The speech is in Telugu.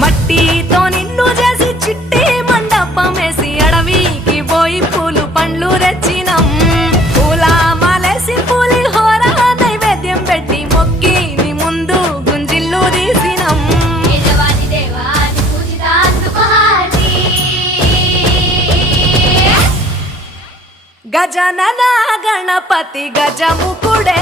మట్టితో నిన్ను చేసి చిట్టి మండపమేసి అడవికి పోయి పూలు పండ్లు తెచ్చినం పూల మాలేసి పులిహోర నైవేద్యం పెట్టి మొక్కి నీ ముందు గుంజిల్లు తీసినం గజనన గణపతి గజముకుడే